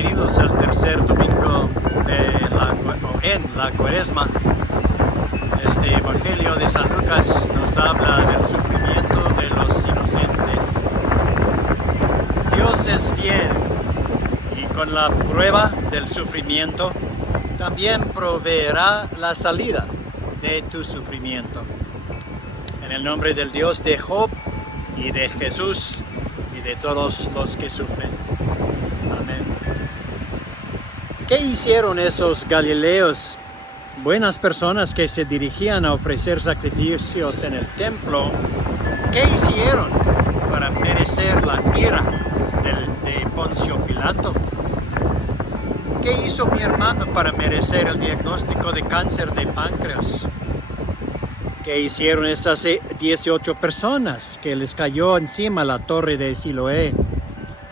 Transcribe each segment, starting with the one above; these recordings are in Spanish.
Bienvenidos al tercer domingo en la Cuaresma. Este Evangelio de San Lucas nos habla del sufrimiento de los inocentes. Dios es fiel y con la prueba del sufrimiento también proveerá la salida de tu sufrimiento. En el nombre del Dios de Job y de Jesús y de todos los que sufren. Amén. ¿Qué hicieron esos galileos, buenas personas que se dirigían a ofrecer sacrificios en el templo? ¿Qué hicieron para merecer la ira de Poncio Pilato? ¿Qué hizo mi hermano para merecer el diagnóstico de cáncer de páncreas? ¿Qué hicieron esas 18 personas que les cayó encima la torre de Siloé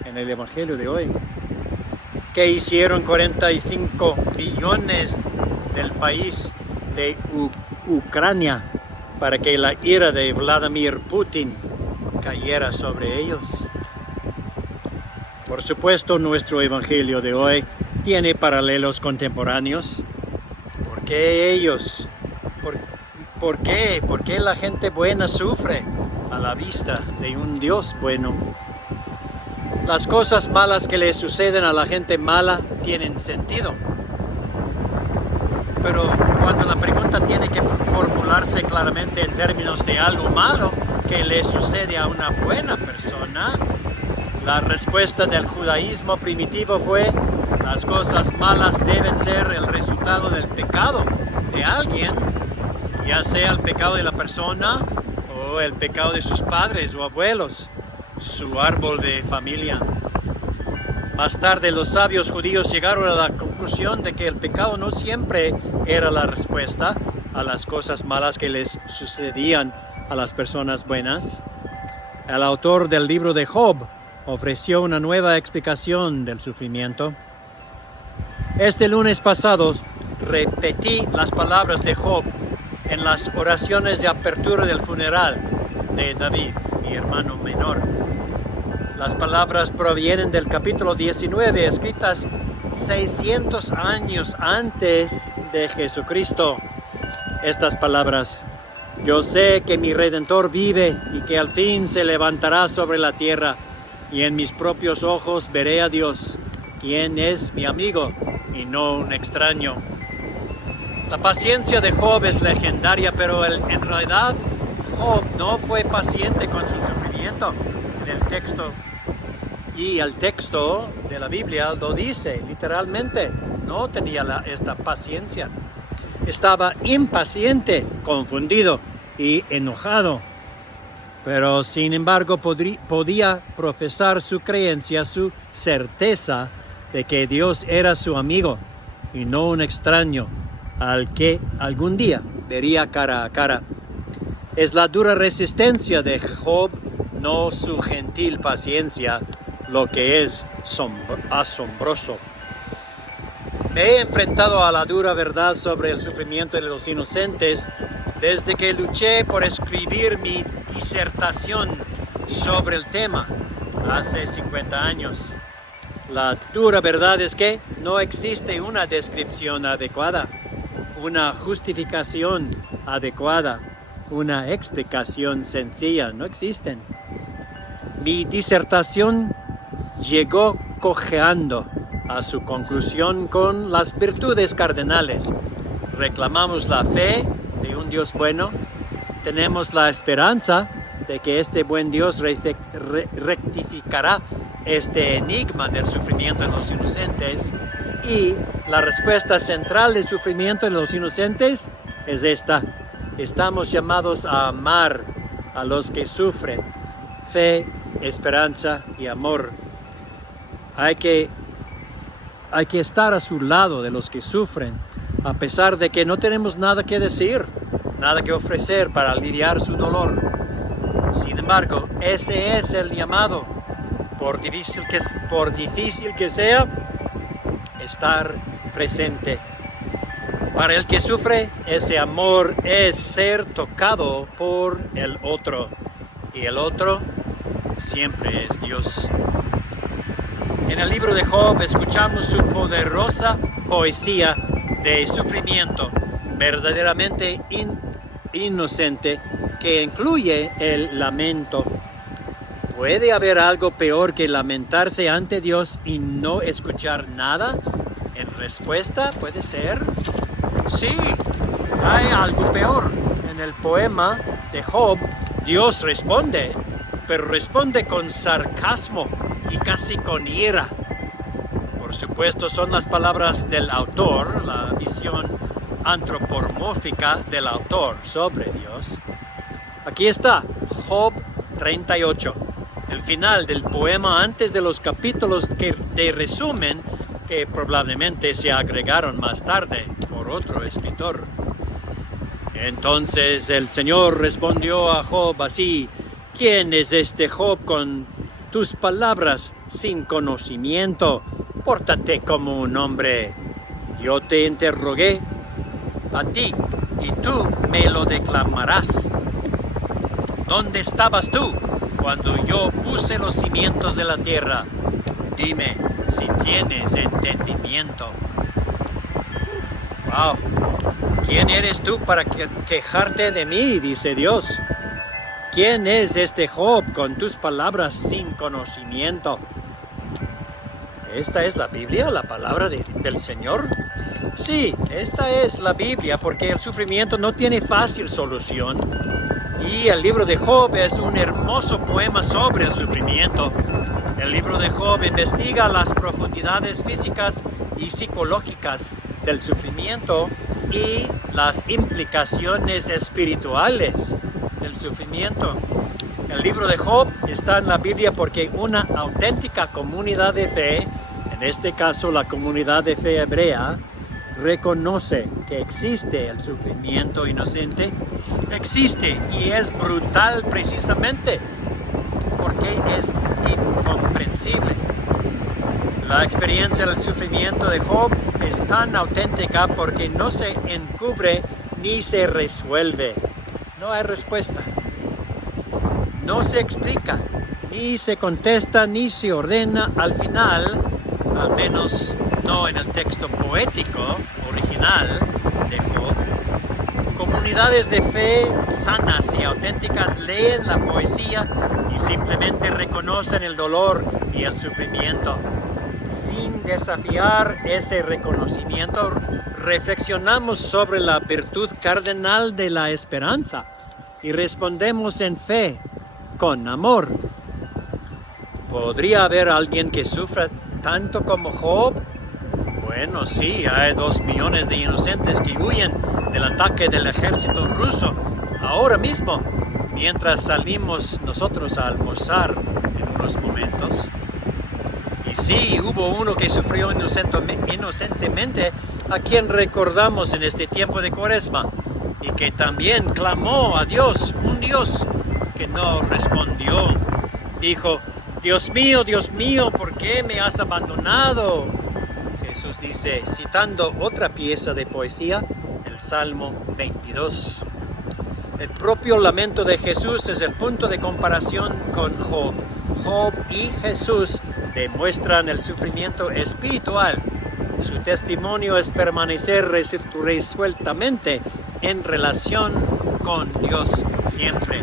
en el Evangelio de hoy? ¿Qué hicieron 45 millones del país de Ucrania para que la ira de Vladimir Putin cayera sobre ellos? Por supuesto, nuestro Evangelio de hoy tiene paralelos contemporáneos. ¿Por qué ellos? ¿Por qué? ¿Por qué la gente buena sufre a la vista de un Dios bueno? Las cosas malas que le suceden a la gente mala tienen sentido. Pero cuando la pregunta tiene que formularse claramente en términos de algo malo que le sucede a una buena persona, la respuesta del judaísmo primitivo fue: las cosas malas deben ser el resultado del pecado de alguien, ya sea el pecado de la persona o el pecado de sus padres o abuelos, su árbol de familia. Más tarde los sabios judíos llegaron a la conclusión de que el pecado no siempre era la respuesta a las cosas malas que les sucedían a las personas buenas. El autor del libro de Job ofreció una nueva explicación del sufrimiento. Este lunes pasado repetí las palabras de Job en las oraciones de apertura del funeral de David, mi hermano menor. Las palabras provienen del capítulo 19, escritas 600 años antes de Jesucristo. Estas palabras: yo sé que mi Redentor vive y que al fin se levantará sobre la tierra, y en mis propios ojos veré a Dios, quien es mi amigo y no un extraño. La paciencia de Job es legendaria, pero en realidad Job no fue paciente con su sufrimiento en el texto. Y el texto de la Biblia lo dice literalmente, no tenía esta paciencia. Estaba impaciente, confundido y enojado. Pero sin embargo podía profesar su creencia, su certeza de que Dios era su amigo y no un extraño al que algún día vería cara a cara. Es la dura resistencia de Job, no su gentil paciencia, lo que es asombroso. Me he enfrentado a la dura verdad sobre el sufrimiento de los inocentes desde que luché por escribir mi disertación sobre el tema hace 50 años. La dura verdad es que no existe una descripción adecuada, una justificación adecuada, una explicación sencilla. No existen. Mi disertación llegó cojeando a su conclusión con las virtudes cardenales. Reclamamos la fe de un Dios bueno, tenemos la esperanza de que este buen Dios rectificará este enigma del sufrimiento de los inocentes, y la respuesta central del sufrimiento de los inocentes es esta: estamos llamados a amar a los que sufren. Fe, esperanza y amor. Hay que estar a su lado de los que sufren, a pesar de que no tenemos nada que decir, nada que ofrecer para aliviar su dolor. Sin embargo, ese es el llamado, por difícil que sea, estar presente. Para el que sufre, ese amor es ser tocado por el otro, y el otro siempre es Dios. En el libro de Job escuchamos su poderosa poesía de sufrimiento, verdaderamente inocente, que incluye el lamento. ¿Puede haber algo peor que lamentarse ante Dios y no escuchar nada? En respuesta, ¿puede ser? Sí, hay algo peor. En el poema de Job, Dios responde, pero responde con sarcasmo y casi con ira. Por supuesto, son las palabras del autor, la visión antropomórfica del autor sobre Dios. Aquí está, Job 38, el final del poema antes de los capítulos de resumen que probablemente se agregaron más tarde por otro escritor. Entonces el Señor respondió a Job así: ¿Quién es este Job con tus palabras sin conocimiento? Pórtate como un hombre. Yo te interrogué a ti y tú me lo declamarás. ¿Dónde estabas tú cuando yo puse los cimientos de la tierra? Dime si tienes entendimiento. Wow. ¿Quién eres tú para quejarte de mí? Dice Dios. ¿Quién es este Job con tus palabras sin conocimiento? ¿Esta es la Biblia, la palabra del Señor? Sí, esta es la Biblia, porque el sufrimiento no tiene fácil solución. Y el libro de Job es un hermoso poema sobre el sufrimiento. El libro de Job investiga las profundidades físicas y psicológicas del sufrimiento y las implicaciones espirituales del sufrimiento. El libro de Job está en la Biblia porque una auténtica comunidad de fe, en este caso la comunidad de fe hebrea, reconoce que existe el sufrimiento inocente. Existe y es brutal precisamente porque es incomprensible. La experiencia del sufrimiento de Job es tan auténtica porque no se encubre ni se resuelve. No hay respuesta. No se explica, ni se contesta, ni se ordena al final, al menos no en el texto poético original de Job. Comunidades de fe sanas y auténticas leen la poesía y simplemente reconocen el dolor y el sufrimiento. Sin desafiar ese reconocimiento, reflexionamos sobre la virtud cardenal de la esperanza y respondemos en fe, con amor. ¿Podría haber alguien que sufra tanto como Job? Bueno, sí, hay 2 millones de inocentes que huyen del ataque del ejército ruso ahora mismo, mientras salimos nosotros a almorzar en unos momentos. Y sí, hubo uno que sufrió inocentemente, a quien recordamos en este tiempo de Cuaresma, y que también clamó a Dios, un Dios que no respondió. Dijo: Dios mío, ¿por qué me has abandonado? Jesús dice, citando otra pieza de poesía, el Salmo 22. El propio lamento de Jesús es el punto de comparación con Job. Job y Jesús demuestran el sufrimiento espiritual. Su testimonio es permanecer resueltamente en relación con Dios siempre.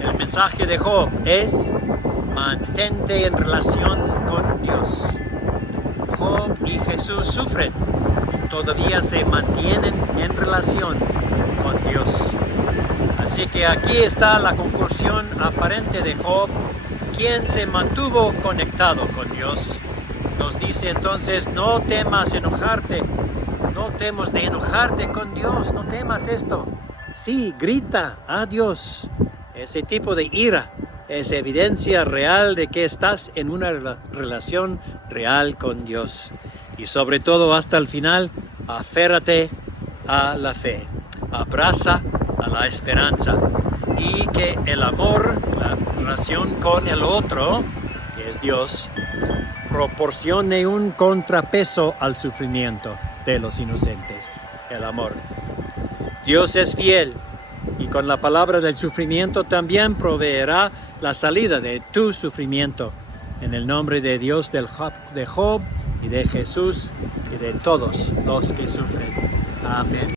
El mensaje de Job es: mantente en relación con Dios. Job y Jesús sufren y todavía se mantienen en relación con Dios. Así que aquí está la conclusión aparente de Job, quien se mantuvo conectado con Dios. Nos dice entonces: no temas enojarte, no temas de enojarte con Dios, no temas esto. Sí, grita a Dios. Ese tipo de ira es evidencia real de que estás en una relación real con Dios. Y sobre todo, hasta el final, aférrate a la fe, abraza a la esperanza, y que el amor, la relación con el otro, que es Dios, proporcione un contrapeso al sufrimiento de los inocentes, el amor. Dios es fiel, y con la palabra del sufrimiento también proveerá la salida de tu sufrimiento. En el nombre de Dios de Job y de Jesús y de todos los que sufren. Amén.